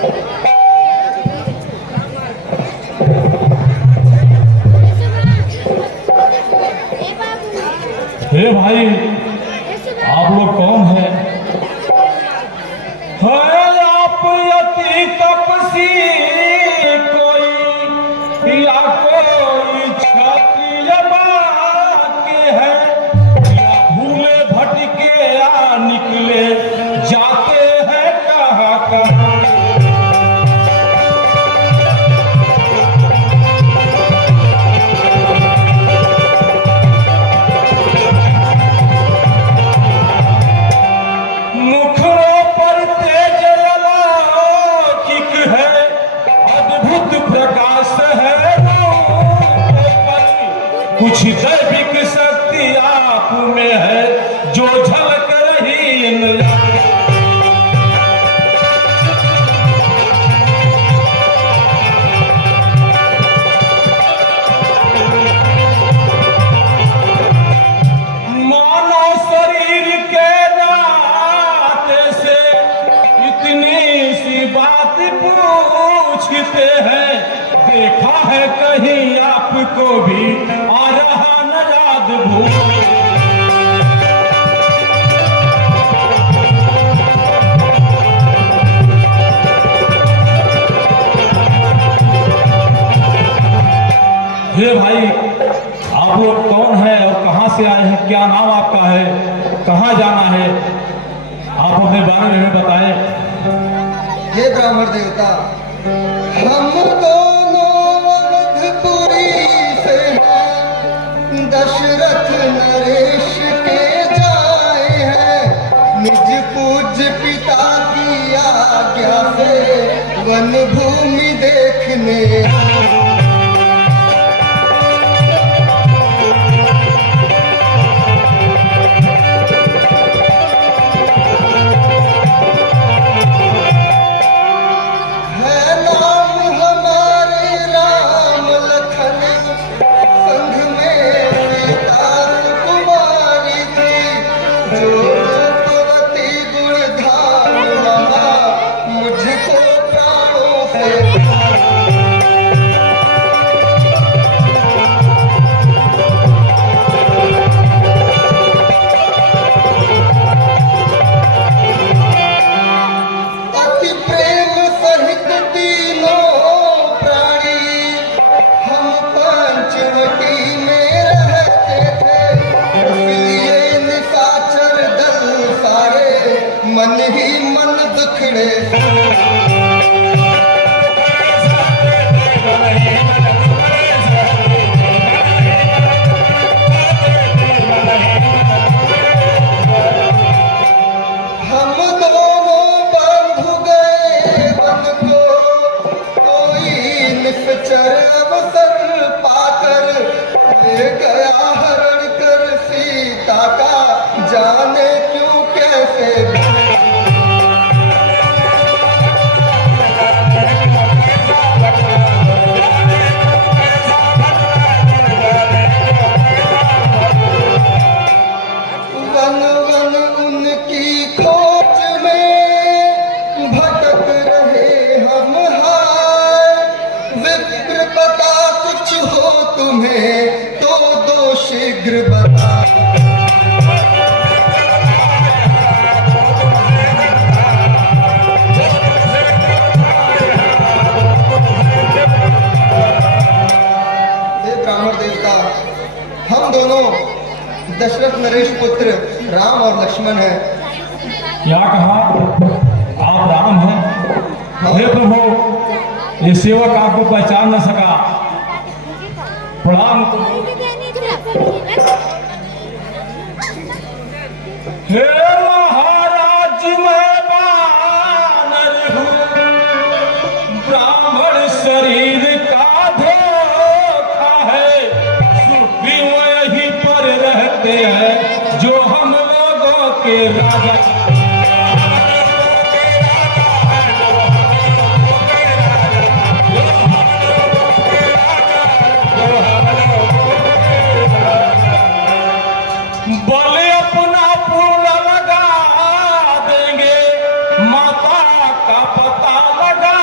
हे भाई, आप लोग कौन है? आप यति तपसी कोई या कोई क्षत्रिय बाके है, या भूले भटके या निकले जाते हैं कहाँ कहाँ। कुछ दैविक शक्ति आप में है जो झलक रही मानो शरीर के नाते से इतनी सी बात पूछते हैं। देखा है कहीं आपको भी आ रहा न याद भूल। ये भाई, आप लोग कौन है और कहां से आए हैं? क्या नाम आपका है? कहां जाना है? आप अपने बारे में बताएं। हे ब्राह्मण देवता, हम दोनों अवधपुरी से हैं, दशरथ नरेश के जाए हैं। निज पूज्य पिता की आज्ञा से वन भूमि देखने। मन ही मन दुखड़े हम दोनों बंधु गए वन को, कोई निश्चर अवसर पाकर ले गया हरण कर सीता का, जाने क्यों कैसे। तुम्हें तो दो शीघ्र बता। हे ब्राह्मण देवता, हम दोनों दशरथ नरेश पुत्र राम और लक्ष्मण हैं। क्या कहा? आप राम हैं? हे प्रभु, ये सेवक आपको पहचान न सका। प्रणाम। हे महाराज, मैं वानर हूँ, ब्राह्मण शरीर का धोखा है। सुग्रीव यहीं पर रहते हैं जो हम लोगों के राजा। बल अपना पूर्ण लगा देंगे, माता का पता लगा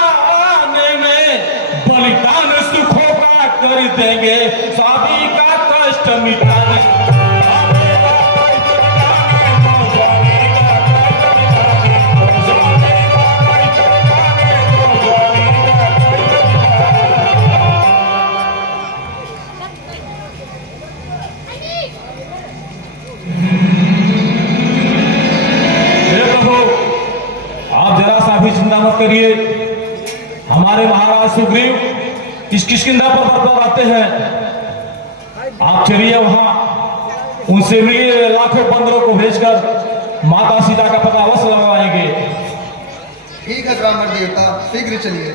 देंगे सभी का कष्ट मिटाने। आप जरा सा भी चिंता मत करिए, हमारे महाराज सुग्रीव इस किष्किंधा पर्वत पर आते हैं। आप चलिए वहां उनसे मिलिए, लाखों बंदरों को भेजकर माता सीता का पता अवश्य लगवाएंगे। ठीक है ब्राह्मण देवता, शीघ्र चलिए।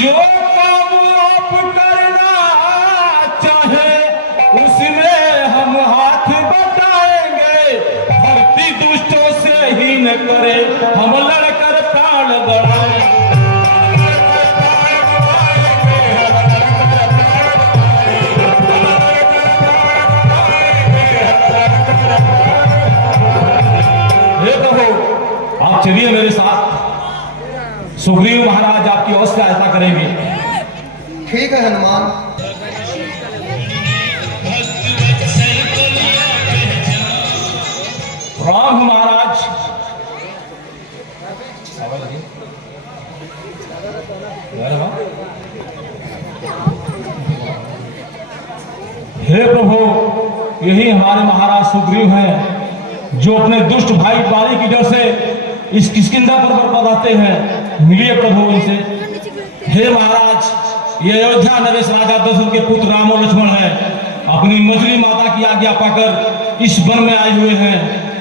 जो काम आप करना चाहे उसमें हम हाथ बटाएंगे, भक्ति दुष्टों से ही न करे, हम लड़कर प्राण बढ़ाएंगे। हे प्रभु, आप चलिए मेरे साथ, सुग्रीव महाराज आपकी अवश्य सहायता करेंगे। ठीक है हनुमान। राम महाराज, हे प्रभु, यही हमारे महाराज सुग्रीव हैं जो अपने दुष्ट भाई बाली की डर से इस किष्किंधा पर्वत पर रहते हैं। मिलिए प्रभु इनसे। हे महाराज, ये अयोध्या नरेश राजा दशरथ के पुत्र राम और लक्ष्मण है, अपनी मजली माता की आज्ञा पाकर इस वन में आए हुए हैं।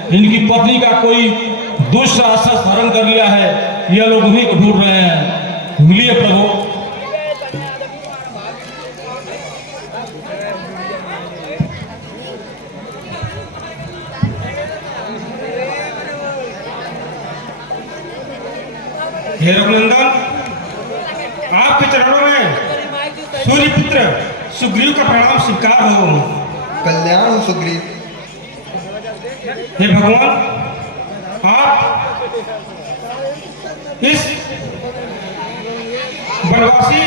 इनकी पत्नी का कोई दुष्ट राक्षस हरण कर लिया है, यह लोग उन्हीं को ढूंढ रहे हैं। मिलिए प्रभु। हे रघुनंदन, आपके चरणों में सूर्य पुत्र सुग्रीव का प्रणाम स्वीकार हो। कल्याण हो सुग्रीव। हे भगवान, आप इस वनवासी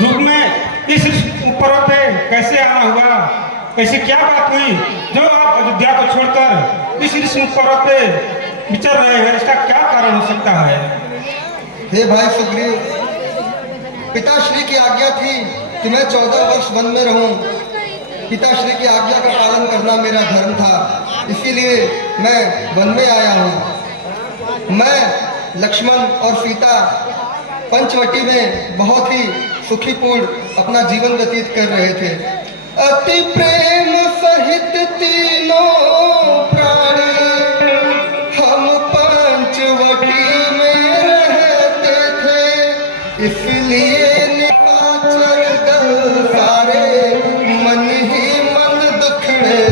रूप में इस पर्वत पे कैसे आना हुआ, कैसे क्या बात हुई जो आप अयोध्या को छोड़कर इस ऋषि पर्वत पे विचर रहे हैं, इसका क्या कारण हो सकता है? हे भाई सुग्रीव, पिताश्री की आज्ञा थी कि मैं 14 वर्ष वन में रहूं। पिताश्री की आज्ञा का पालन करना मेरा धर्म था, इसीलिए मैं वन में आया हूं। मैं, लक्ष्मण और सीता पंचवटी में बहुत ही सुखीपूर्ण अपना जीवन व्यतीत कर रहे थे। अति प्रेम सहित तीनों प्राणी हम पंचवटी में रहते थे, इसलिए निशाचर दल सारे मन ही मन दुखड़े।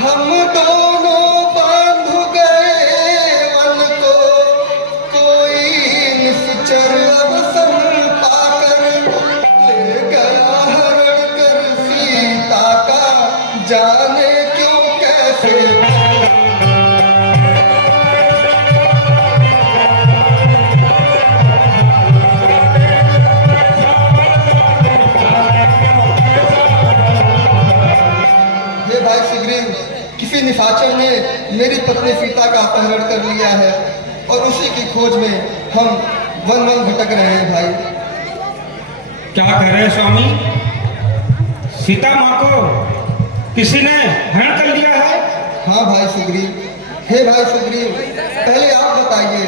हम दोनों बांध गए वन को, कोई निश्चर अवसर पाकर ले गया हरण कर सीता का, जाने क्यों कैसे। हे भाई सुग्रीव, किसी निशाचर ने मेरी पत्नी सीता का अपहरण कर लिया है और उसी की खोज में हम वन वन भटक रहे हैं भाई। क्या कह रहे हैं स्वामी? सीता माँ को किसी ने हरण कर लिया है? हाँ भाई सुग्रीव। हे भाई सुग्रीव, पहले आप बताइए।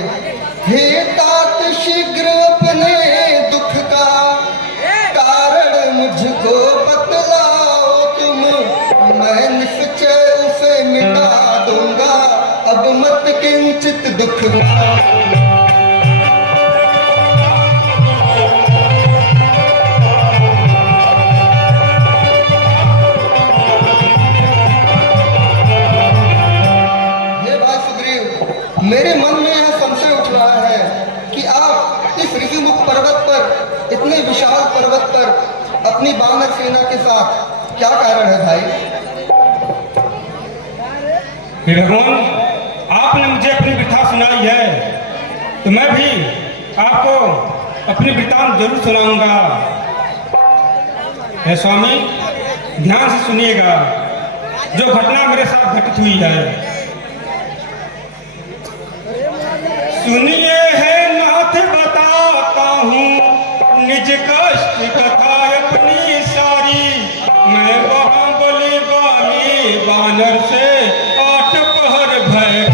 हे तात, शीघ्र अपने दुख का कारण मुझको बतलाओ तुम, मैं निश्चय उसे मिटा दूंगा, अब मत किंचित दुख। मेरे मन में यह संशय उठ रहा है कि आप विशाल पर्वत पर अपनी बानर सेना के साथ, क्या कारण है भाई? हे भगवान, आपने मुझे अपनी वृथा सुनाई है तो मैं भी आपको अपनी वृतांत जरूर सुनाऊंगा। हे स्वामी, ध्यान से सुनिएगा जो घटना मेरे साथ घटित हुई है। सुनिए हे नाथ, बताता हूँ निज कष्ट कथा अपनी सारी। मैं वहाँ बलि वाली बानर से 8 पहर भय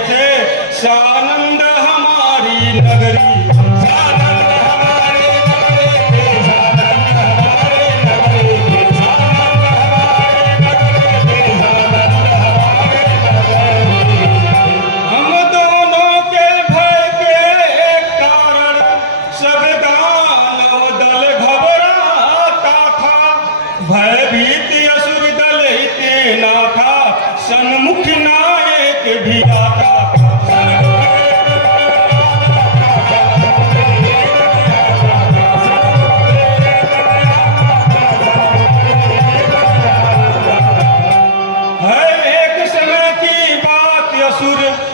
थे सानंद हमारी नगरी। हम दोनों के भय के कारण सब दानव दल घबराता था। भयभीत असुर दल इतना था, सन्मुख नायक भी आता।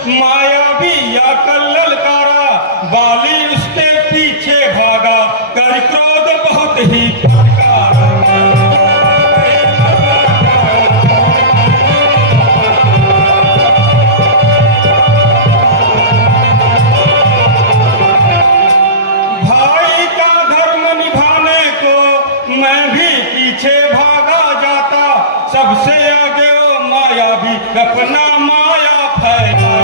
मायावी आकर ललकारा, बाली उसके पीछे भागा, कर क्रोध बहुत ही फटकारा। भाई का धर्म निभाने को मैं भी पीछे भागा जाता, सबसे आगे वो मायावी अपना माया फैला।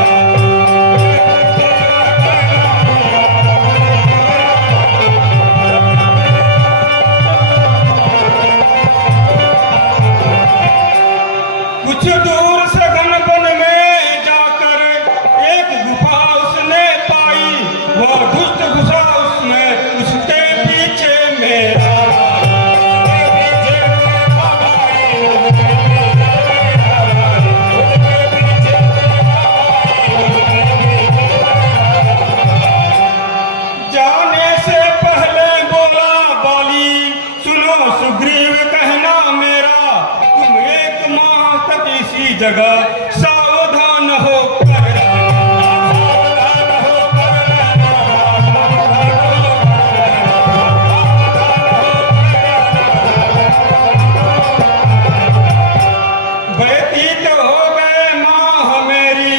कुछ दूर सघन वन में जाकर एक गुफा उसने पाई, वो दुष्ट घुसा उसमें, उसके पीछे मेरा। जाने से पहले बोला बाली, सुनो सुग्रीव कहना मेरा, तुम 1 माह तक इसी जगह सावधान हो कर व्यतीत हो गए माह मेरी,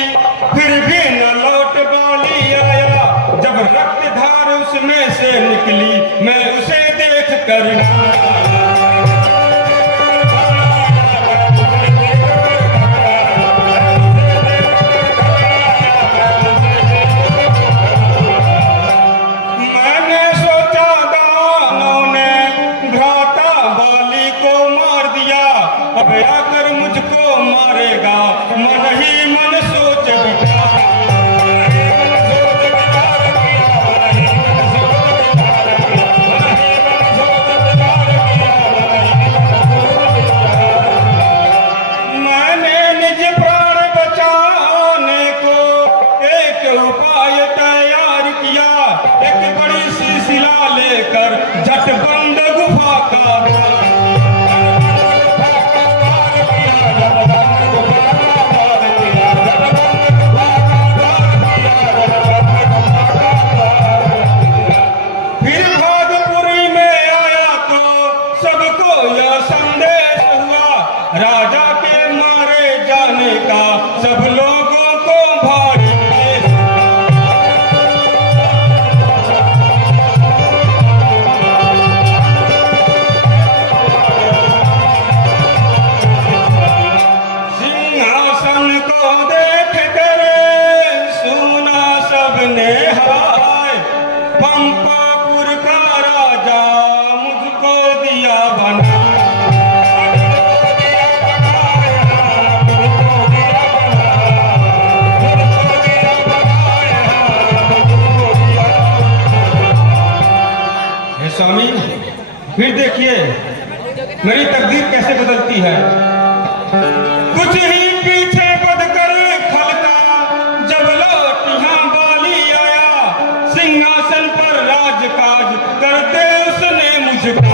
फिर भी न लौट बाली आया। जब रक्त धार उसमें से निकली, मैं उसे देख कर मैंने सोचा दानव ने भ्राता बाली को मार दिया, अब आकर मुझको मारेगा, मन ही मन सोच बिचारा। मैंने निज प्राण बचाने को एक उपाय तैयार किया, एक बड़ी सी शिला लेकर झट बंद गुफा का फिर भागपुरी में आया तो सबको यह संदेश हुआ, राजा के मारे जाने का सब लोगों को भारी क्लेश। सिंहासन को देख कर सुना सबने हाय, पंपापुर का राजा मुझको दिया बना। स्वामी, फिर देखिए मेरी तकदीर कैसे बदलती है। कुछ ही पीछे बदकर खलता, जब लौट यहाँ बाली आया, सिंहासन पर राजकाज करते उसने मुझको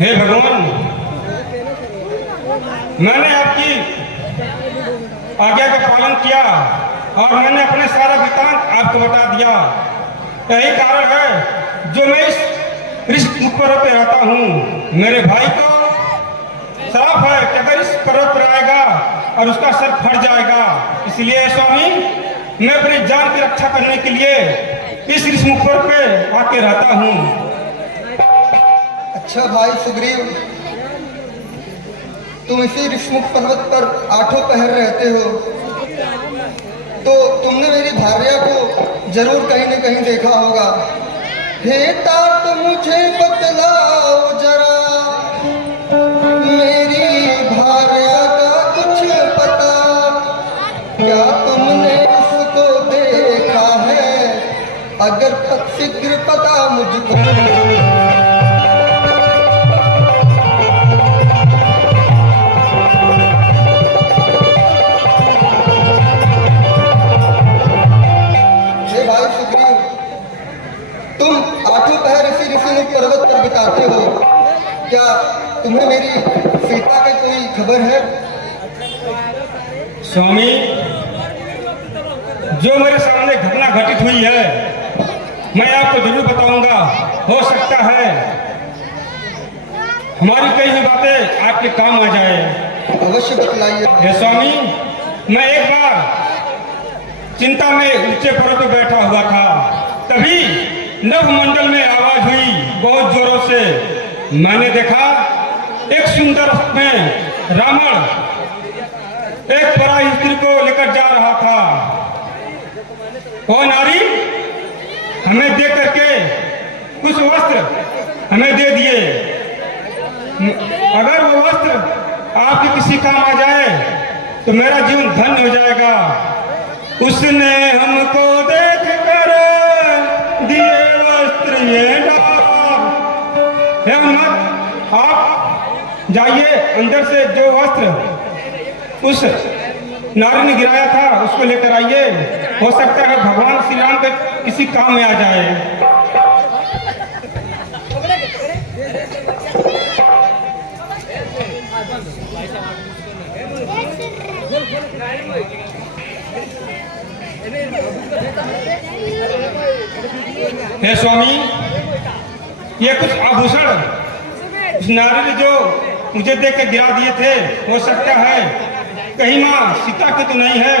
हे भगवान, मैंने आपकी आज्ञा का पालन किया और मैंने अपने सारा वृत्तांत आपको बता दिया। यही कारण है जो मैं इस ऋषि पर्वत पे रहता हूँ। मेरे भाई को श्राप है कि अगर इस पर्वत पर आएगा और उसका सर फट जाएगा, इसलिए स्वामी मैं अपनी जान की रक्षा करने के लिए इस ऋषि पर्वत पे आके रहता हूँ। अच्छा भाई सुग्रीव, तुम इसी ऋषमुख पर्वत पर 8 पहर रहते हो, तो तुमने मेरी भार्या को जरूर कहीं न कहीं देखा होगा। हे तात मुझे बतलाओ जरा, मेरी भार्या का कुछ पता, क्या तुमने उसको देखा है? अगर शीघ्र पता मुझको। पर्वत पर बिताते हो, क्या तुम्हें मेरी सीता की कोई खबर है? स्वामी, जो मेरे सामने घटना घटित हुई है मैं आपको जरूर बताऊंगा। हो सकता है हमारी कई हुई बातें आपके काम आ जाए। अवश्य बतलाइए। हे स्वामी, मैं एक बार चिंता में ऊंचे पर्वत पर बैठा हुआ था, तभी नवमंडल में आवाज हुई बहुत जोरों से। मैंने देखा एक सुंदर में रावण एक पराई स्त्री को लेकर जा रहा था। वो नारी हमें देख करके कुछ वस्त्र हमें दे दिए। अगर वो वस्त्र आपके किसी काम आ जाए तो मेरा जीवन धन्य हो जाएगा। उसने हमको देख कर दिए वस्त्र ये मत, आप जाइए अंदर से जो वस्त्र उस नारी ने गिराया था उसको लेकर आइए। हो सकता है भगवान श्री राम के किसी काम में आ जाए। हे स्वामी, ये कुछ आभूषण उस नारी ने जो मुझे देख के गिरा दिए थे, हो सकता है कहीं माँ सीता की तो नहीं है।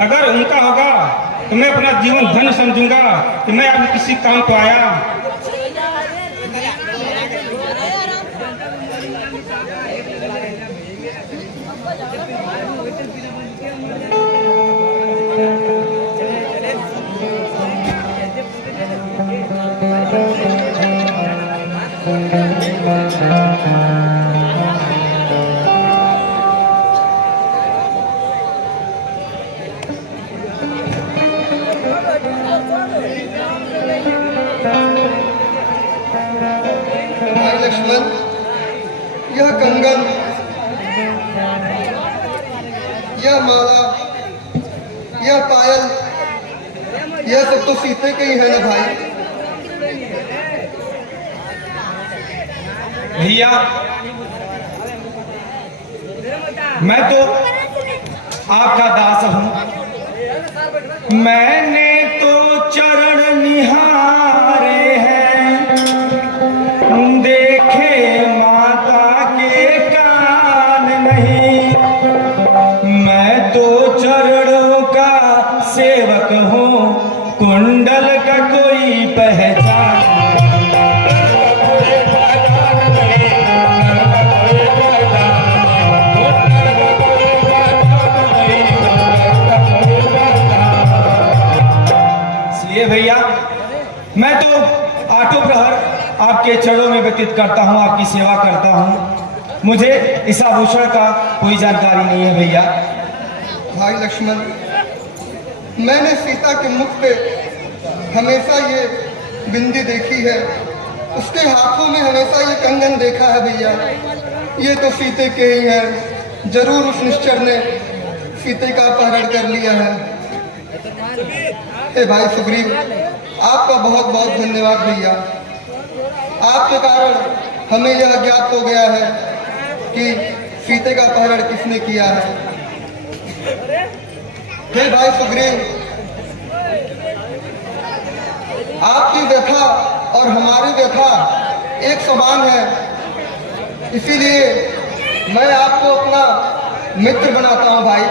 अगर उनका होगा तो मैं अपना जीवन धन्य समझूंगा कि मैं अब किसी काम को आया। यह कंगन, यह माला, यह पायल, यह सब तो सीते के ही है ना भाई। भैया मैं तो आपका दास हूं। मैंने तो चरण निहारे हैं, देखे माता के कान नहीं। मैं तो चरणों का सेवक हूँ, कुंडल का कोई पहचान। इसलिए भैया मैं तो आठों प्रहर आपके चरणों में व्यतीत करता हूँ, आपकी सेवा करता हूँ। मुझे इस आभूषण का कोई जानकारी नहीं है भैया। भाई लक्ष्मण, मैंने सीता के मुख पे हमेशा ये बिंदी देखी है, उसके हाथों में हमेशा ये कंगन देखा है भैया। ये तो सीते के ही है, जरूर उस निश्चर ने सीते का अपहरण कर लिया है। हे भाई सुग्रीव, आपका बहुत बहुत धन्यवाद भैया। आपके कारण हमें यह ज्ञात हो गया है कि सीते का अपहरण किसने किया है। हे भाई सुग्रीव, आपकी व्यथा और हमारी व्यथा एक समान है, इसीलिए मैं आपको अपना मित्र बनाता हूं भाई।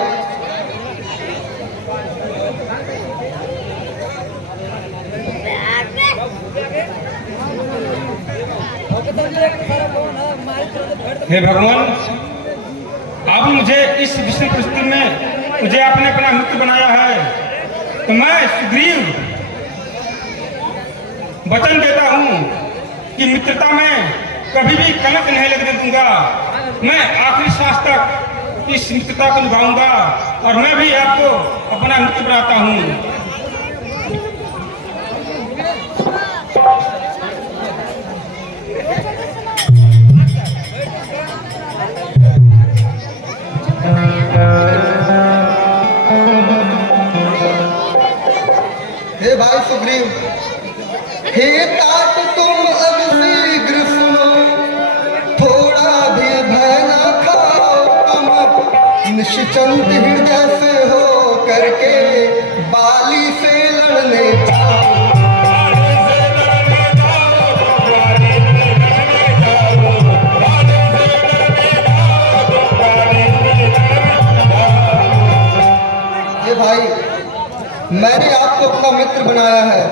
हे भगवान, आप मुझे इस विषम परिस्थिति में मुझे आपने अपना मित्र बनाया है, तो मैं सुग्रीव वचन देता हूँ कि मित्रता में कभी भी कलंक नहीं लगने दूंगा। मैं आखिरी सांस तक इस मित्रता को निभाऊंगा और मैं भी आपको अपना मित्र बनाता हूँ। हे भाई सुग्रीव, हे तात तुम अब शीघ्र सुनो, थोड़ा भी भय न खाओ तुम, निश्चिंत हृदय से हो करके बाली से लड़ने जाओ। ये भाई, मैंने आपको अपना मित्र बनाया है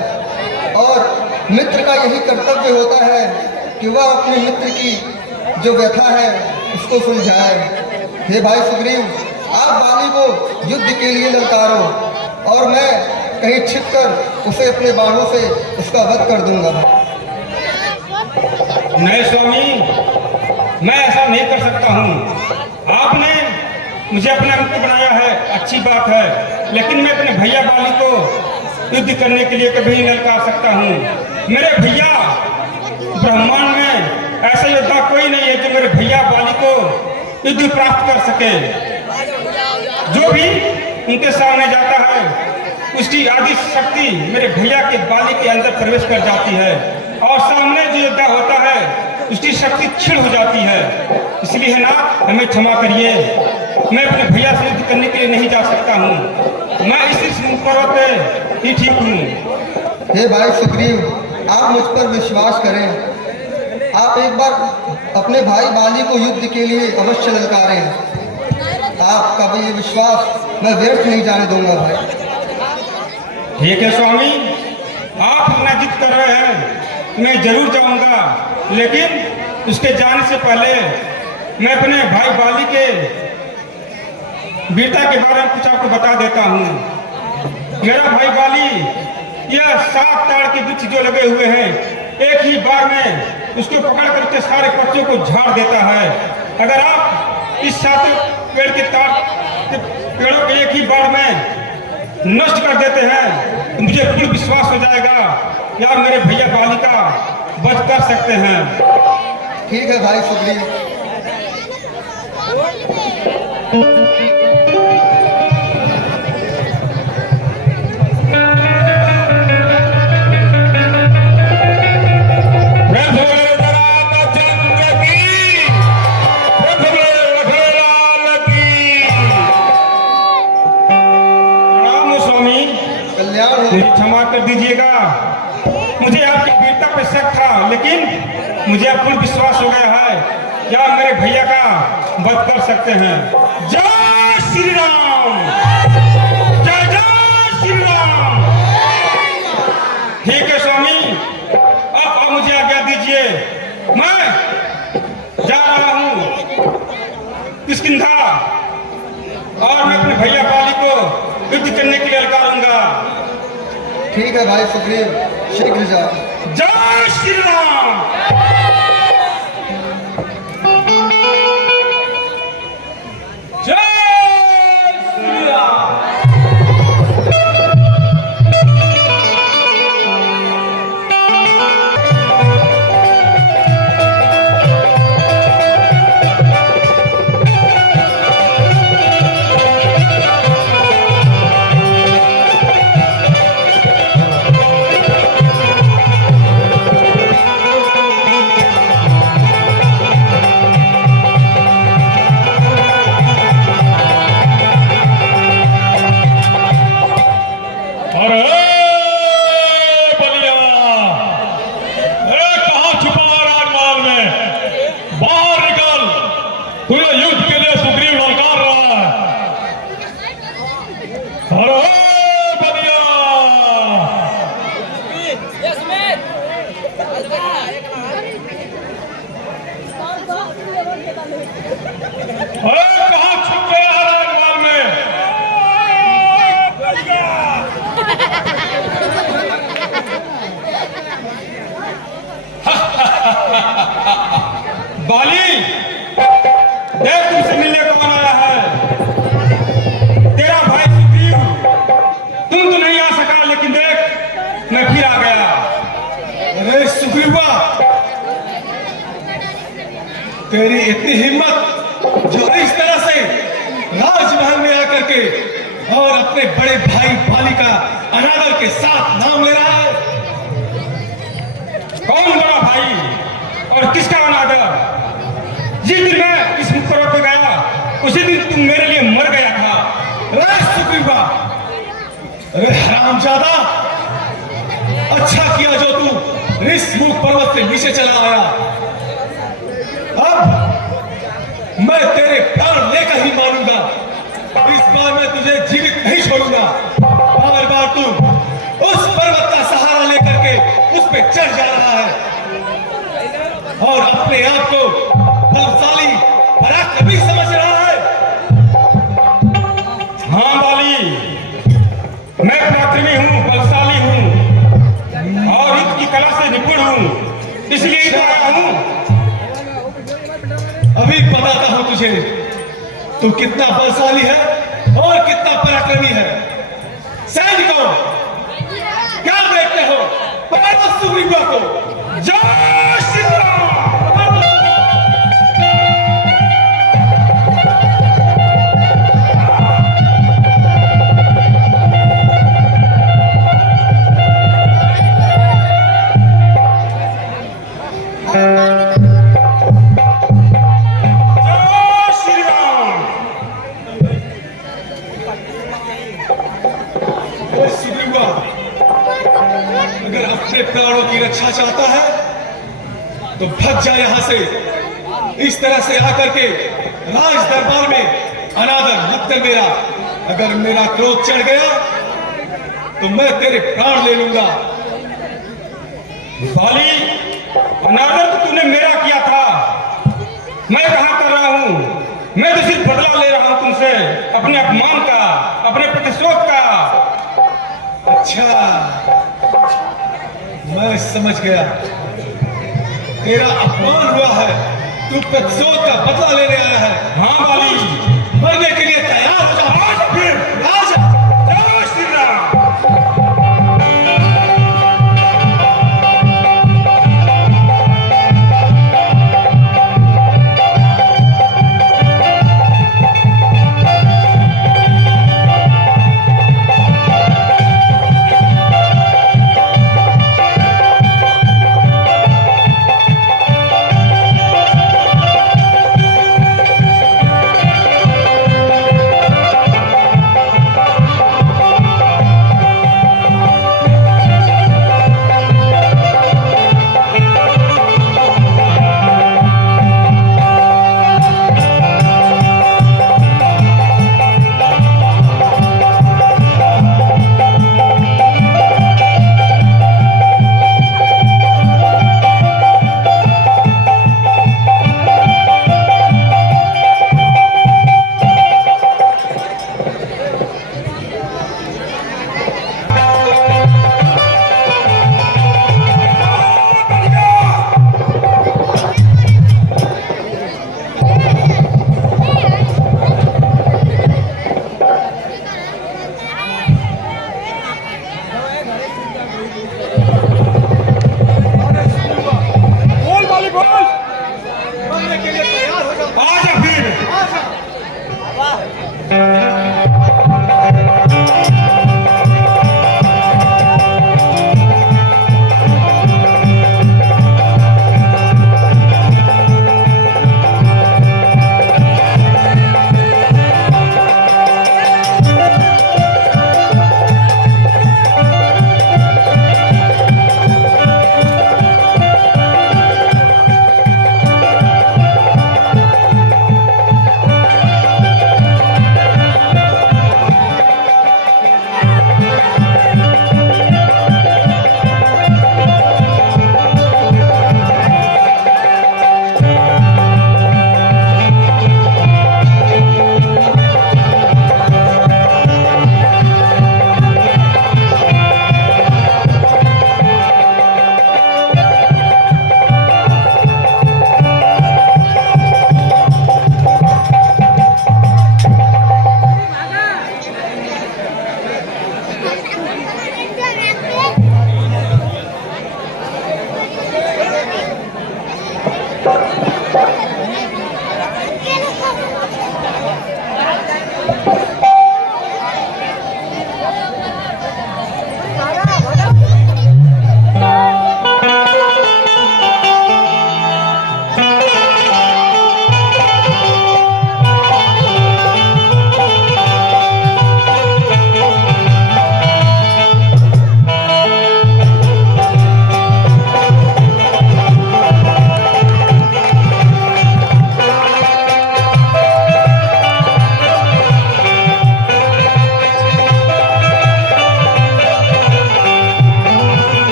और मित्र का यही कर्तव्य होता है कि वह अपने मित्र की जो व्यथा है उसको सुलझाए। हे भाई सुग्रीव, आप बाली को युद्ध के लिए ललकारो और मैं कहीं छिपकर उसे अपने बाणों से उसका वध कर दूंगा। नहीं स्वामी, मैं ऐसा नहीं कर सकता हूँ। आपने मुझे अपना मित्र बनाया है, अच्छी बात है, लेकिन मैं अपने भैया बाली को युद्ध करने के लिए कभी नहीं ललकार सकता हूँ। मेरे भैया ब्रह्मांड में ऐसा योद्धा कोई नहीं है जो मेरे भैया बाली को युद्ध प्राप्त कर सके। जो भी उनके सामने जाता है उसकी आदि शक्ति मेरे भैया के बाली के अंदर प्रवेश कर जाती है और सामने जो योद्धा होता है उसकी शक्ति क्षीण हो जाती है। इसलिए है ना, हमें क्षमा करिए, मैं अपने भैया से युद्ध करने के लिए नहीं जा सकता हूँ। मैं इसी पर्वत पे ही ठीक हूँ। हे भाई सुग्रीव, आप मुझ पर विश्वास करें। आप एक बार अपने भाई बाली को युद्ध के लिए अवश्य ललकारें। आपका भी ये विश्वास मैं व्यर्थ नहीं जाने दूंगा भाई। ठीक है स्वामी, आप अपना जिद कर रहे हैं, मैं जरूर जाऊंगा, लेकिन उसके जाने से पहले मैं अपने भाई बाली के वीरता के बारे में कुछ आपको बता देता हूँ। मेरा भाई बाली यह 7 ताड़ के वृक्ष जो लगे हुए हैं, एक ही बार में उसको पकड़ कर उसके सारे पत्तियों को झाड़ देता है। अगर आप इस 7 पेड़ के पेड़ों को एक ही बार में नष्ट कर देते हैं तो मुझे पूर्ण विश्वास हो जाएगा कि आप मेरे भैया बाली का वध कर सकते हैं। ठीक है भाई सुग्रीव, प्रणाम स्वामी, कल्याण हो। मुझे क्षमा कर दीजिएगा। मुझे आपकी वीरता पे शक था, लेकिन मुझे अब पूर्ण विश्वास हो गया है कि आप मेरे भैया का वध कर सकते हैं। जय श्री राम, जय जय श्री राम। ठीक है स्वामी, अब मुझे आज्ञा दीजिए, मैं जा रहा हूँ किष्किंधा, और मैं अपने भैया बाली को युद्ध करने के लिए ललकारूंगा। ठीक है भाई सुग्रीव, शीघ्र जाओ। जय श्री राम। जय श्री राम। अरे बलिया, कहाँ छुपा राजमहल में? बाहर निकल, तुझे युद्ध के लिए सुग्रीव ललकार रहा है। अरे बलिया, अरे कहाँ छुप गया है राजमहल में? बाली, देख तुमसे मिलने कौन आया है। तेरा भाई सुग्रीव। तुम तो नहीं आ सका, लेकिन देख मैं फिर आ गया। अरे सुग्रीवा, तेरी इतनी हिम्मत जो इस तरह से राजमहल में आकर के और अपने बड़े भाई बाली का अनादर के साथ नाम ले रहा है। कौन बड़ा भाई और किसका अनादर? जिस दिन मैं इस मुकर्रर पे गया, उसी दिन तुम मेरे लिए मर गया था। अरे सुग्रीवा, अरे हरामजादा, अच्छा किया जो तू ऋषमुख पर्वत से नीचे चला आया। अब मैं तेरे प्राण लेकर ही मानूंगा। इस बार मैं तुझे जीवित नहीं छोड़ूंगा। बार बार तू उस पर्वत का सहारा लेकर के उस पे चढ़ जा रहा है और अपने आप को बलशाली पराक्रमी समझ रहा है। हाँ बाली, मैं पराक्रमी हूँ, बलशाली हूँ और युद्ध की कला से निपुण हूँ, इसलिए इधर आया हूँ। अभी बताता हूं तुझे तू कितना बलशाली है और कितना पराक्रमी है। सैनिकों, क्या देखते हो? पकड़ो सुग्रीवा को। जय श्री राम। जय श्री राम। ओ सुग्रीवा, अगर अपने प्राणों की रक्षा चाहता है तो भग जा यहां से। इस तरह से आकर के राज दरबार में अनादर मत कर मेरा। अगर मेरा क्रोध चढ़ गया तो मैं तेरे प्राण ले लूंगा। बाली, अनादर तो तूने मेरा किया था, मैं कहाँ कर रहा हूँ? मैं तो सिर्फ बदला ले रहा हूँ तुमसे, अपने अपमान का, अपने प्रतिशोध का। अच्छा, मैं समझ गया। तेरा अपमान हुआ है, तू प्रतिशोध का बदला लेने आया है। हाँ बाली, मरने के लिए तैयार हो जा। आज फिर राजा, जय श्री राम।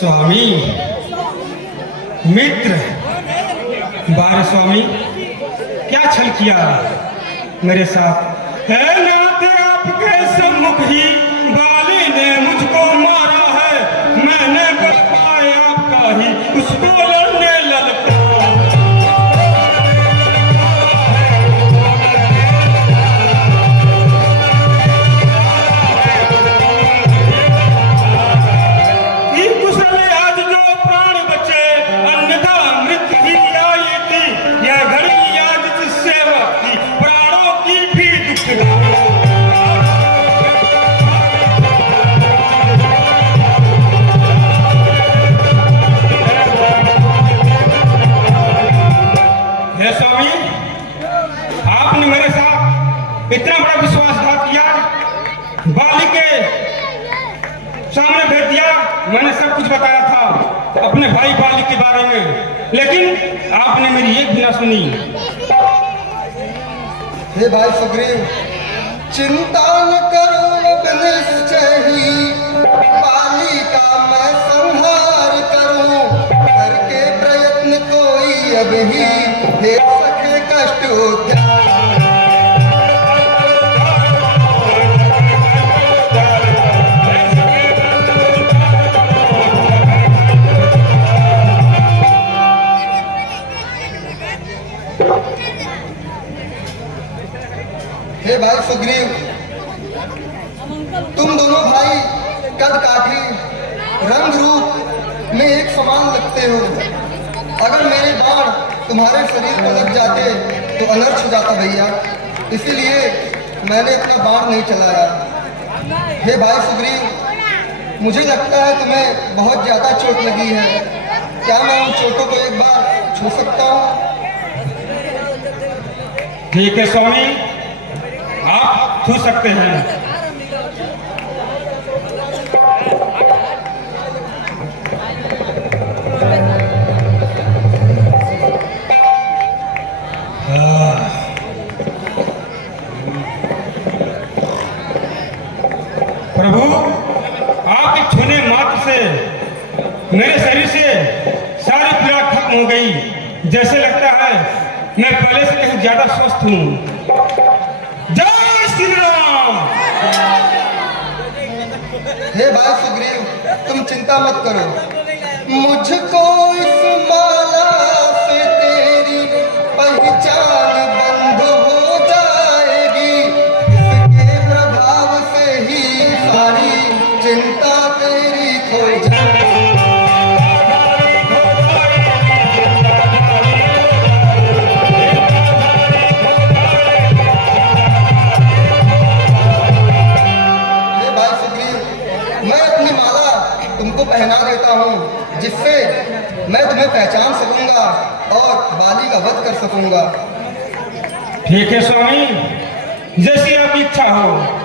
स्वामी मित्र, बारे स्वामी क्या छल किया मेरे साथ। है नाथ आपके सम्मुख ही बाली ने मुझको मारा है, मैंने बताया आपका ही उसको लड़ने ललका। आपने मेरे साथ इतना बड़ा विश्वासघात किया, बाली के सामने भेज दिया। मैंने सब कुछ बताया था अपने भाई बाली के बारे में, लेकिन आपने मेरी एक भी ना सुनी। हे भाई सुग्रीव, चिंता न करो, अब निश्चय ही बाली का मैं संहार करूं, करके प्रयत्न कोई अब ही हे सके कष्ट उद्धार। हे भाई सुग्रीव, तुम दोनों भाई कद काठी रंग रूप में एक समान लगते हो। अगर मेरे बाण तुम्हारे शरीर पर लग जाते तो अनर्थ हो जाता भैया, इसीलिए मैंने अपना बाण नहीं चलाया। हे भाई सुग्रीव, मुझे लगता है तुम्हें बहुत ज्यादा चोट लगी है। क्या मैं उन चोटों को एक बार छू सकता हूँ? ठीक है स्वामी, आप छू सकते हैं। प्रभु, आपके छूने मात्र से मेरे शरीर से सारी पीड़ा खत्म हो गई। जैसे लगता है मैं पहले से कहीं ज्यादा स्वस्थ हूँ। जय श्री राम। हे भाई सुग्रीव, तुम चिंता मत करो, मुझको इस माला से तेरी पहचान बंद हो जाएगी। इसके प्रभाव से ही सारी चिंता तेरी खो जाएगी। तुमको पहना देता हूँ, जिससे मैं तुम्हें पहचान सकूंगा और बाली का वध कर सकूंगा। ठीक है स्वामी, जैसी आपकी इच्छा हो।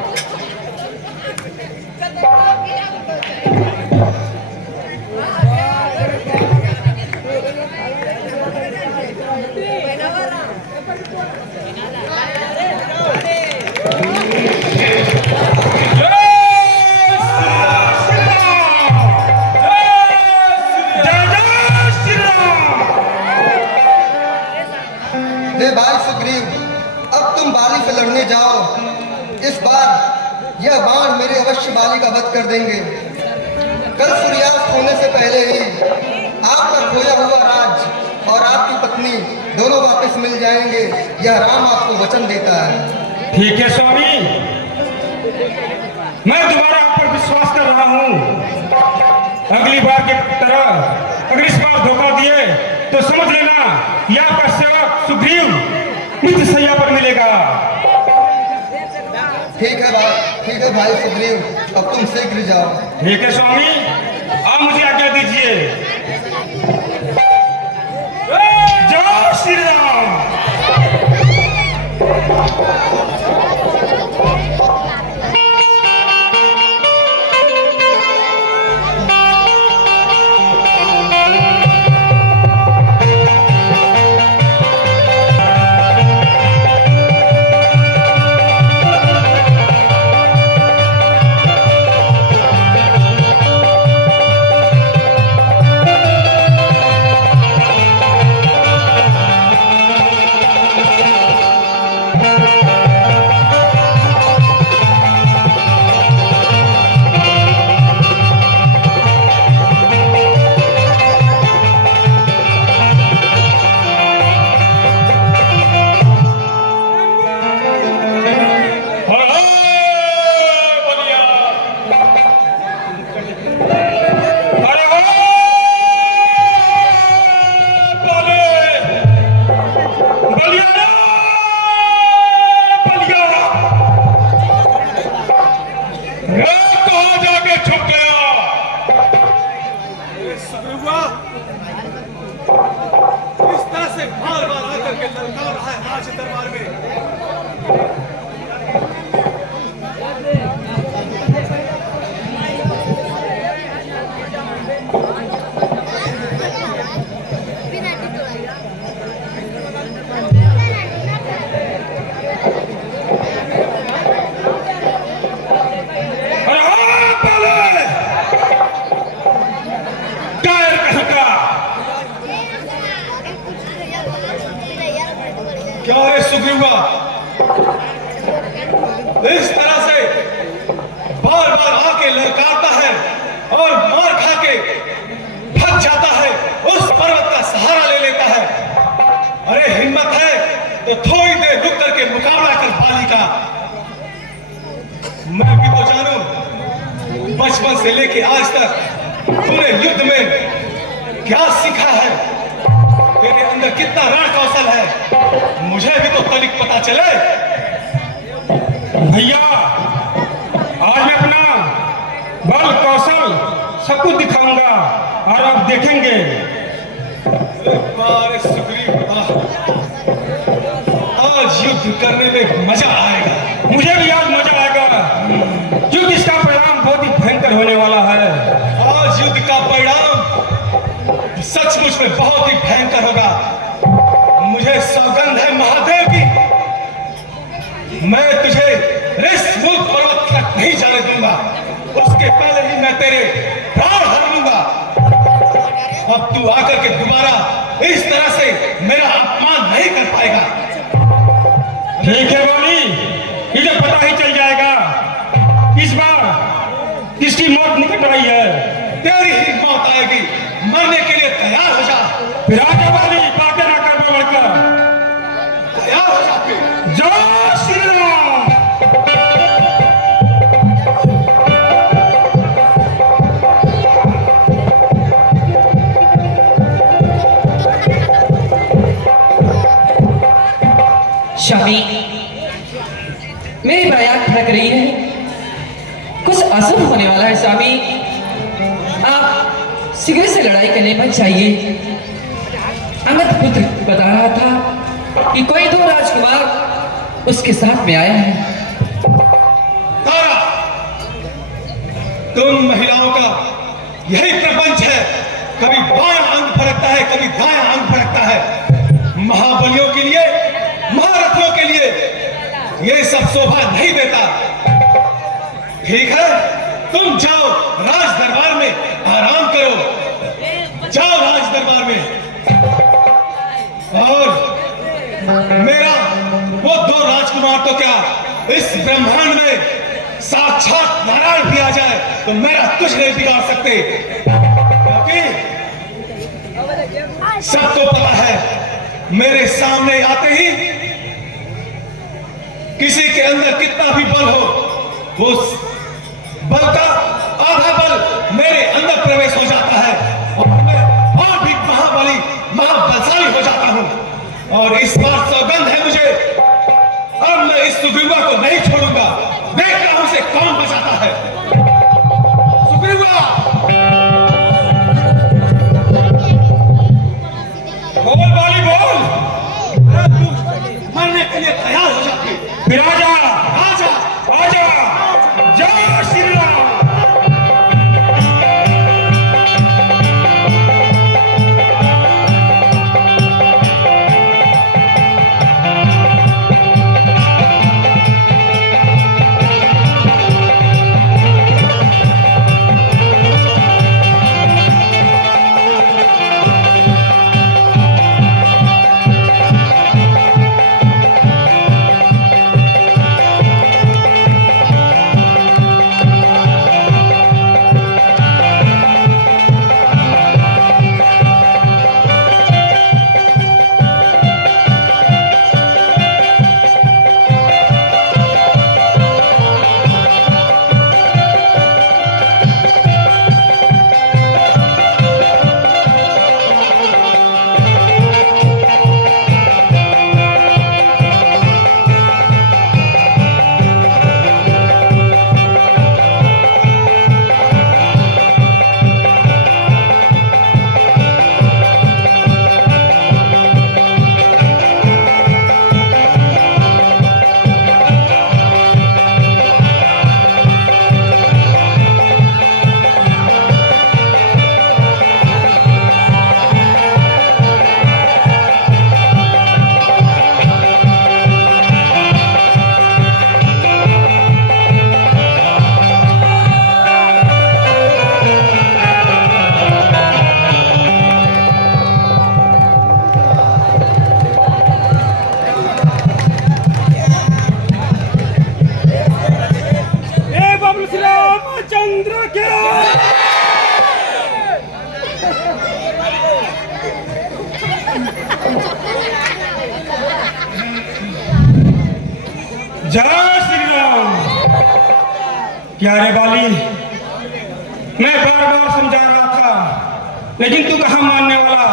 हे भाई सुग्रीव, अब तुम बाली से लड़ने जाओ। इस बार यह बाण मेरे अवश्य बाली का वध कर देंगे। कल सूर्यास्त होने से पहले ही आपका खोया हुआ राज और आपकी पत्नी दोनों वापस मिल जाएंगे। यह राम आपको वचन देता है। ठीक है स्वामी, मैं दोबारा आप पर विश्वास कर रहा हूँ। अगली बार की तरह अगर इस बार धोखा दिए तो समझ लेना कि आपका सेवक सुग्रीव मृत्यु सैया पर मिलेगा। ठीक है भाई सुग्रीव, अब तुम शीघ्र जाओ। ठीक है स्वामी, आप मुझे आज्ञा दीजिए। जय श्री राम। महाराज दरबार में। क्या है सुग्रीवा, इस तरह से बार बार आके ललकारता है और मार खा के भाग जाता है, उस पर्वत का सहारा ले लेता है। अरे हिम्मत है तो थोड़ी देर रुक करके मुकाबला कर बाली का। मैं भी तो जानूं बचपन से लेके आज तक तूने युद्ध में क्या सीखा है, तेरे अंदर कितना रण कौशल है, मुझे भी तो तनिक पता चले। भैया आज मैं अपना बल कौशल सब कुछ दिखाऊंगा और आप देखेंगे। सुग्रीव, आज युद्ध करने में मजा आएगा। मुझे भी आज मजा आएगा। युद्ध इसका परिणाम बहुत ही भयंकर होने वाला है। आज युद्ध का परिणाम सचमुच में बहुत ही भयंकर होगा। मुझे सौगंध है महादेव की, मैं तुझे ऋषमुख पर्वत तक नहीं जाने दूंगा, उसके पहले ही मैं तेरे प्राण हर लूंगा। अब तू आकर के दोबारा इस तरह से मेरा अपमान नहीं कर पाएगा। ठीक है वाली, इसे पता ही चल जाएगा इस बार किसकी मौत निकट रही है। तेरी ही मौत आएगी, मरने के लिए तैयार हो जा। फिर आगे वाली बातें ना कर बढ़कर तैयार हो जा। जय श्री राम। स्वामी, मेरी बात भड़क रही है, कुछ असर होने वाला है। स्वामी, आप शीघ्र से लड़ाई करने पर चाहिए। अंगद पुत्र बता रहा था कि कोई दो राजकुमार उसके साथ में आया है। तारा, तुम महिलाओं का यही प्रपंच है, कभी बायां अंग फड़कता है, कभी दायां अंग फड़कता है। महाबलियों के लिए, महारथियों के लिए ये सब शोभा नहीं देता। ठीक है, तुम जाओ राज दरबार में आराम करो, जाओ राज दरबार में। और मेरा वो दो राजकुमार तो क्या, इस ब्रह्मांड में साक्षात नारायण भी आ जाए तो मेरा कुछ नहीं बिगाड़ सकते, क्योंकि सबको पता है मेरे सामने आते ही किसी के अंदर कितना भी बल हो, वो बल का आधा बल मेरे अंदर प्रवेश हो जाता है और मैं और भी महाबली, महाबलशाली हो जाता हूं। और इस बार सौगंध है मुझे, अब मैं इस सुग्रीवा को नहीं छोड़ूंगा। देखता हूं उसे कौन बचाता है। सुग्रीवा, बोल वाली बोल। तू मरने के लिए तैयार हो जाती, फिर आजा, आजा, आजा। जय श्री राम। जय श्री राम। क्या रे बाली, मैं बार बार समझा रहा था, लेकिन तू कहाँ मानने वाला।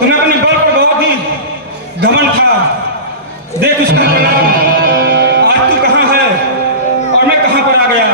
तुम्हें अपनी बल पर बहुत ही घमंड था। देख उसका परिणाम, आज तू कहाँ है और मैं कहाँ पर आ गया।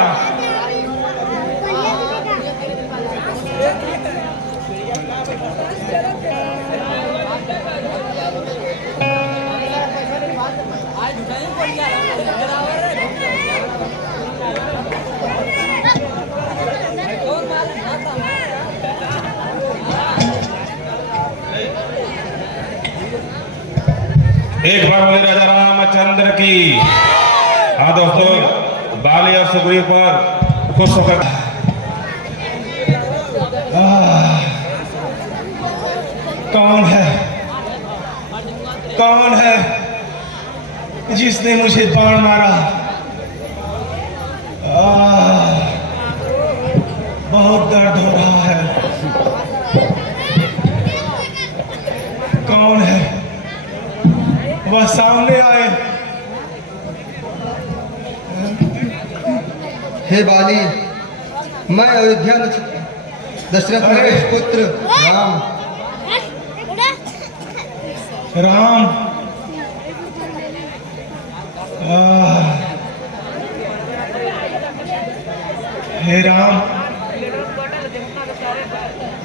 एक बार बोले राजा रामचंद्र की। हाँ दोस्तों, बाली और सुग्रीव पर खुश होकर कौन है, कौन है जिसने मुझे बाण मारा। बहुत दर्द हो रहा है। कौन है, वह सामने आए। हे बाली, मैं अयोध्या दशरथ नरेश पुत्र राम। राम, हे राम,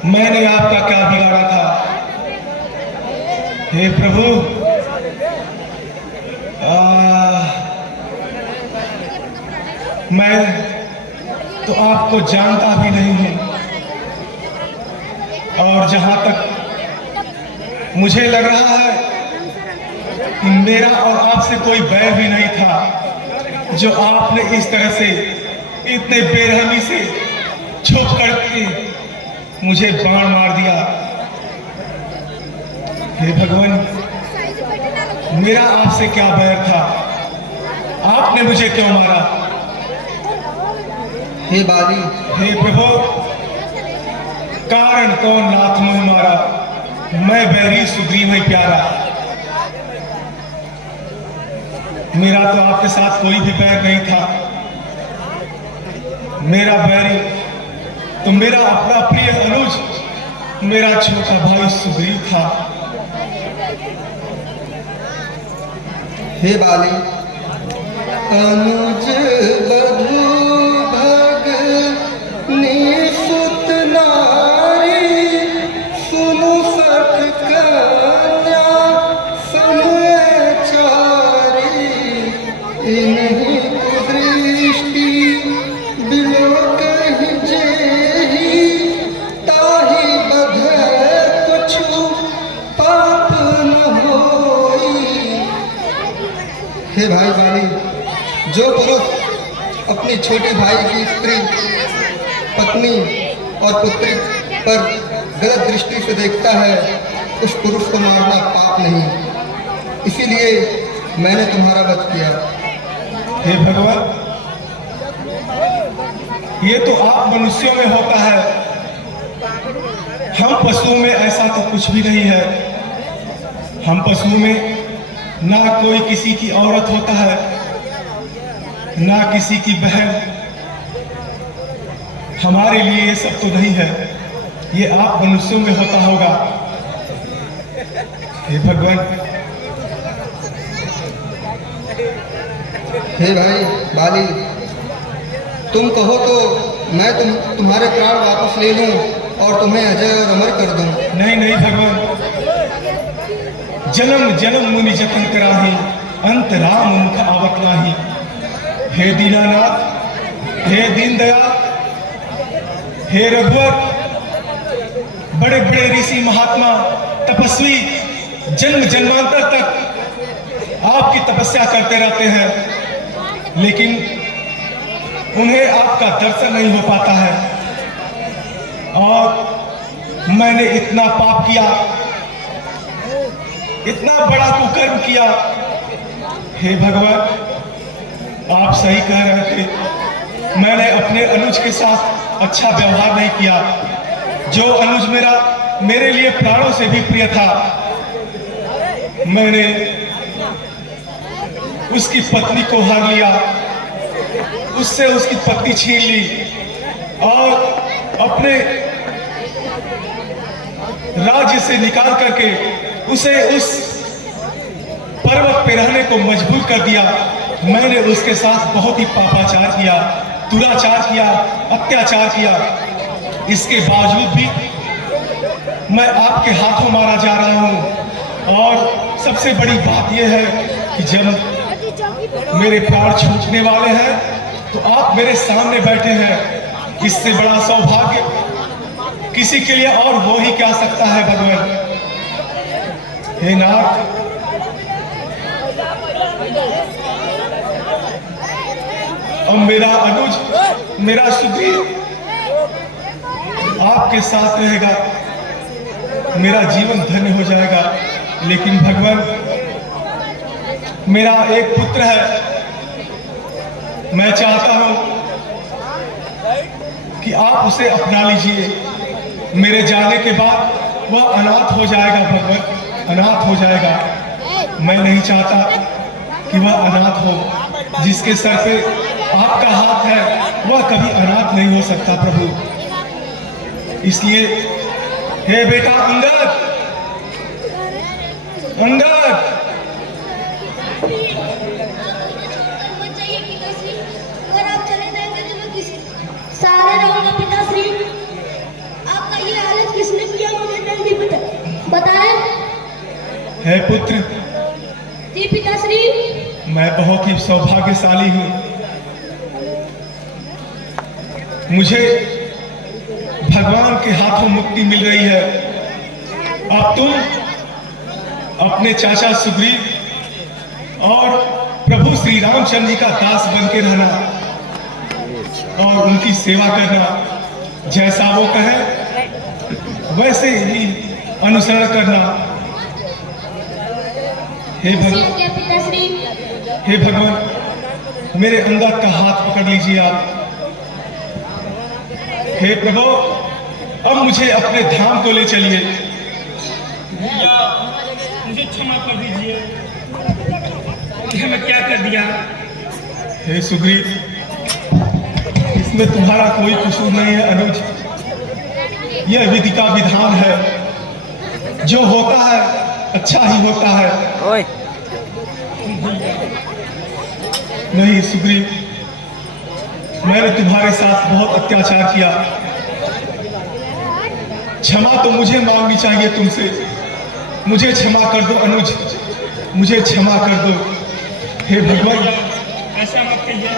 मैंने आपका क्या बिगाड़ा था। हे प्रभु, मैं तो आपको जानता भी नहीं हूं, और जहां तक मुझे लग रहा है कि मेरा और आपसे कोई बैर भी नहीं था, जो आपने इस तरह से इतने बेरहमी से छुप करके मुझे बाण मार दिया। हे भगवान, मेरा आपसे क्या बैर था, आपने मुझे क्यों मारा। हे बाली, हे प्रभु, कारण कौन नाथ मोह मारा, मैं बैरी सुग्रीव है प्यारा। मेरा तो आपके साथ कोई भी बैर नहीं था। मेरा बैरी तो मेरा अपना प्रिय अनुज, मेरा छोटा भाई सुग्रीव था। हे बाली, अनुज बधू भग निसुत नारी, सुनु सख कन्या समय चारी। इन्हीं कुदृष्टि बिलो कहि जेहि, ताहि बधै कछु पाप न होई। हे भाई बाली, जो पुरुष अपनी छोटी भाई की स्त्री, पत्नी और पुत्री पर गलत दृष्टि से देखता है, उस पुरुष को मारना पाप नहीं। इसीलिए मैंने तुम्हारा वध किया। हे भगवान, ये तो आप मनुष्यों में होता है, हम पशुओं में ऐसा तो कुछ भी नहीं है। हम पशुओं में ना कोई किसी की औरत होता है, ना किसी की बहन। हमारे लिए ये सब तो नहीं है, ये आप मनुष्यों में होता होगा। हे भगवान, हे भाई बाली, तुम कहो तो मैं तुम्हारे प्राण वापस ले लूं और तुम्हें अजय और अमर कर दूं। नहीं नहीं भगवान, जन्म जन्म मुनि जतन कराही, अंत राम मुख आवत नाही। हे दीनानाथ, हे दीनदयाल, हे रघुवर, बड़े बड़े ऋषि महात्मा तपस्वी जन्म जन्मांतर तक आपकी तपस्या करते रहते हैं, लेकिन उन्हें आपका दर्शन नहीं हो पाता है। और मैंने इतना पाप किया, इतना बड़ा कुकर्म किया। हे भगवान, आप सही कह रहे थे, मैंने अपने अनुज के साथ अच्छा व्यवहार नहीं किया। जो अनुज मेरे लिए प्राणों से भी प्रिय था, मैंने उसकी पत्नी को हार लिया, उससे उसकी पत्नी छीन ली और अपने राज्य से निकाल करके उसे उस पर्वत पे रहने को मजबूर कर दिया। मैंने उसके साथ बहुत ही पापाचार किया, दुराचार किया, अत्याचार किया। इसके बावजूद भी मैं आपके हाथों मारा जा रहा हूं। और सबसे बड़ी बात यह है कि जब मेरे प्राण छूटने वाले हैं तो आप मेरे सामने बैठे हैं। इससे बड़ा सौभाग्य किसी के लिए और हो ही क्या सकता है भगवान। हे नाथ, अब मेरा अनुज, मेरा सुग्रीव आपके साथ रहेगा, मेरा जीवन धन्य हो जाएगा। लेकिन भगवान, मेरा एक पुत्र है, मैं चाहता हूं कि आप उसे अपना लीजिए। मेरे जाने के बाद वह अनाथ हो जाएगा भगवान, अनाथ हो जाएगा। मैं नहीं चाहता कि वह अनाथ हो। जिसके सर पे आपका हाथ है वह कभी अनाथ नहीं हो सकता प्रभु। इसलिए हे बेटा अंगद, अंगद, सारे रहूंगा पिताश्री। आपका ये हालत किसने किया मुझे जल्दी बताएं। हे पुत्र। जी पिताश्री। मैं बहुत ही सौभाग्यशाली हूँ। मुझे भगवान के हाथों मुक्ति मिल रही है। अब तुम अपने चाचा सुग्रीव और प्रभु श्री रामचंद्र जी का दास बन के रहना और उनकी सेवा करना। जैसा वो कहे वैसे ही अनुसरण करना। हे भगवान, मेरे अंगद का हाथ पकड़ लीजिए आप। हे प्रभु, अब मुझे अपने धाम को ले चलिए। मुझे क्षमा कर दीजिए कि मैं क्या कर दिया। हे सुग्रीव, इसमें तुम्हारा कोई कसूर नहीं है अनुज। यह विधि का विधान है, जो होता है अच्छा ही होता है। नहीं सुग्रीव, मैंने तुम्हारे साथ बहुत अत्याचार किया। क्षमा तो मुझे मांगनी चाहिए तुमसे। मुझे क्षमा कर दो अनुज, मुझे क्षमा कर दो। हे भगवान, ऐसा मत कहिए।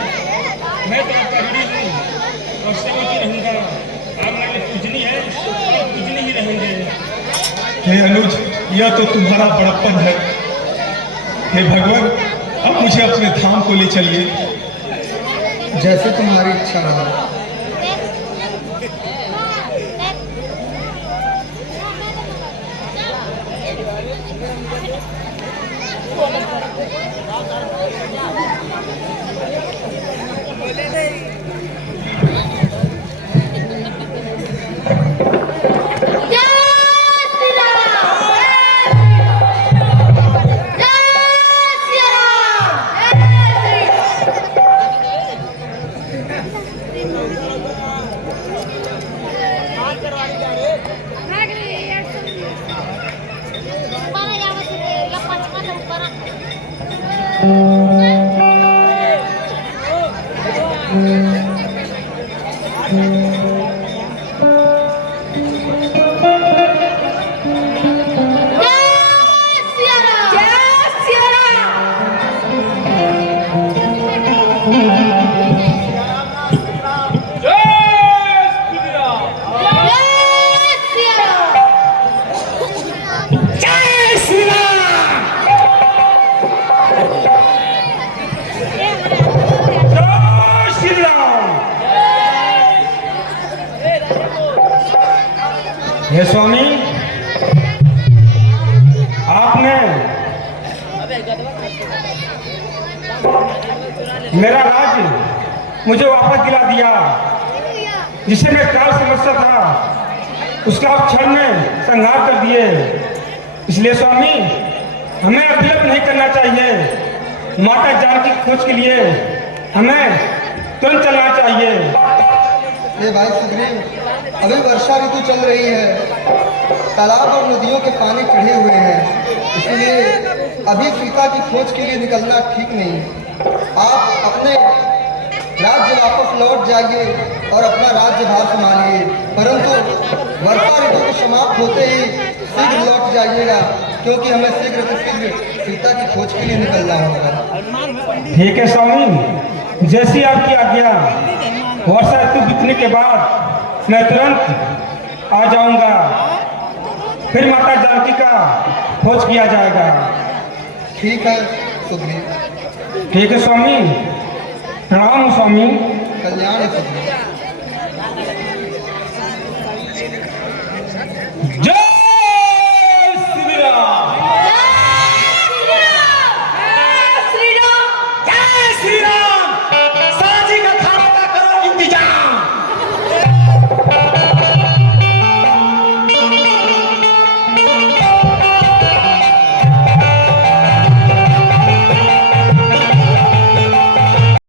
मैं तो आपका ऋणी हूँ और सेवक रहूंगा। आप मेरे पूजनी है, पूजनी ही रहेंगे। हे अनुज, यह तो तुम्हारा बड़प्पन है। हे भगवान, अब मुझे अपने धाम को ले चलिए। जैसे तुम्हारी इच्छा हो। हे स्वामी, आपने मेरा राज्य मुझे वापस दिला दिया, जिसे मैं काल समझता था उसका आप क्षण में संहार कर दिए। इसलिए स्वामी, हमें अब विलंब नहीं करना चाहिए। माता जानकी की खोज के लिए हमें तुरंत चलना चाहिए। हे भाई सुग्रीव, अभी वर्षा ऋतु चल रही है, तालाब और नदियों के पानी चढ़े हुए हैं, इसलिए अभी सीता की खोज के लिए निकलना ठीक नहीं। आप अपने राज्य वापस लौट जाइए और अपना राज्यभार संभालिए, परंतु वर्षा ऋतु के समाप्त होते ही शीघ्र लौट जाइएगा, क्योंकि हमें शीघ्र से शीघ्र सीता की खोज के लिए निकलना होगा। ठीक है स्वामी, जैसी आपकी आज्ञा। वर्षा ऋतु बीतने के बाद मैं तुरंत आ जाऊंगा, फिर माता जानकी का खोज किया जाएगा। ठीक है सुग्रीव। ठीक है स्वामी, प्रणाम स्वामी। कल्याण सुग्रीव।